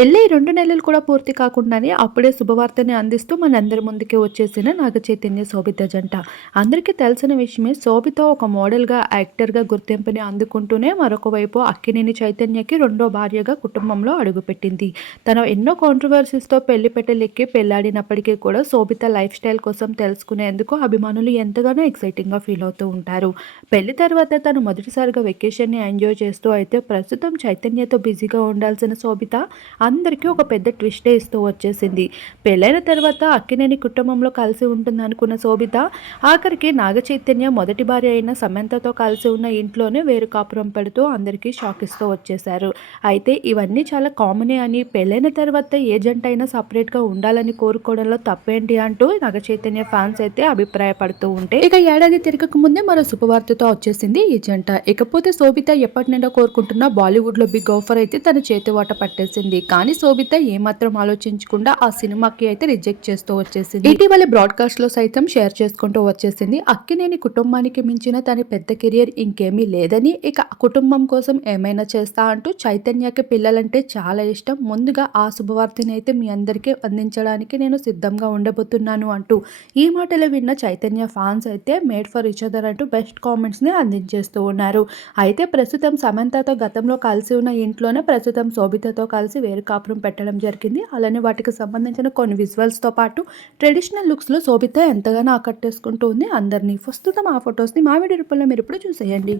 పెళ్ళి రెండు నెలలు కూడా పూర్తి కాకుండానే అప్పుడే శుభవార్తని అందిస్తూ మనందరి ముందుకే వచ్చేసిన నాగ చైతన్య శోభిత జంట. అందరికీ తెలిసిన విషయమే శోభిత ఒక మోడల్గా యాక్టర్గా గుర్తింపుని అందుకుంటూనే మరొక వైపు అక్కినేని చైతన్యకి రెండో భార్యగా కుటుంబంలో అడుగుపెట్టింది. తను ఎన్నో కాంట్రవర్సీస్తో పెళ్ళి పెట్టలెక్కి పెళ్ళాడినప్పటికీ కూడా శోభిత లైఫ్ స్టైల్ కోసం తెలుసుకునేందుకు అభిమానులు ఎంతగానో ఎక్సైటింగ్గా ఫీల్ అవుతూ ఉంటారు. పెళ్ళి తర్వాత తను మొదటిసారిగా వెకేషన్ని ఎంజాయ్ చేస్తూ అయితే ప్రస్తుతం చైతన్యతో బిజీగా ఉండాల్సిన శోభిత అందరికీ ఒక పెద్ద ట్విస్టే ఇస్తూ వచ్చేసింది. పెళ్ళైన తర్వాత అక్కినేని కుటుంబంలో కలిసి ఉంటుంది అనుకున్న శోభిత ఆఖరికి నాగ చైతన్య మొదటి భార్య అయిన సమంతతో కలిసి ఉన్న ఇంట్లోనే వేరు కాపురం పెడుతూ అందరికీ షాక్ ఇస్తూ వచ్చేశారు. అయితే ఇవన్నీ చాలా కామనే అని పెళ్ళైన తర్వాత ఏ అయినా సపరేట్గా ఉండాలని కోరుకోవడంలో తప్పేంటి అంటూ నాగ చైతన్య ఫ్యాన్స్ అయితే అభిప్రాయపడుతూ ఉంటే ఇక ఏడాది తిరగక ముందే మరో శుభవార్తతో వచ్చేసింది ఈ జంట ఇకపోతే శోభిత ఎప్పటి నుండో కోరుకుంటున్న బాలీవుడ్లో బిగ్ ఆఫర్ అయితే తన చేతివాట పట్టేసింది. కానీ శోభిత ఏమాత్రం ఆలోచించకుండా ఆ సినిమాకి అయితే రిజెక్ట్ చేస్తూ వచ్చేసింది. ఇటీవల బ్రాడ్కాస్ట్లో సైతం షేర్ చేసుకుంటూ వచ్చేసింది. అక్కినేని కుటుంబానికి మించిన తన పెద్ద కెరియర్ ఇంకేమీ లేదని ఇక కుటుంబం కోసం ఏమైనా చేస్తా అంటూ చైతన్యకి పిల్లలంటే చాలా ఇష్టం. ముందుగా ఆ శుభవార్తని అయితే మీ అందరికీ అందించడానికి నేను సిద్ధంగా ఉండబోతున్నాను అంటూ ఈ మాటలు విన్న చైతన్య ఫ్యాన్స్ అయితే మేడ్ ఫర్ ఇచ్ అదర్ అంటూ బెస్ట్ కామెంట్స్ని అందించేస్తూ ఉన్నారు. అయితే ప్రస్తుతం సమంతతో గతంలో కలిసి ఉన్న ఇంట్లోనే ప్రస్తుతం శోభితతో కలిసి వేరే వేరు కాపురం పెట్టడం జరిగింది. అలానే వాటికి సంబంధించిన కొన్ని విజువల్స్తో పాటు ట్రెడిషనల్ లుక్స్లో శోభిత ఎంతగానో ఆకట్టేసుకుంటూ ఉంది. అందరినీ ప్రస్తుతం ఆ ఫొటోస్ని మా వీడియో రూపంలో మీరు ఇప్పుడు చూసేయండి.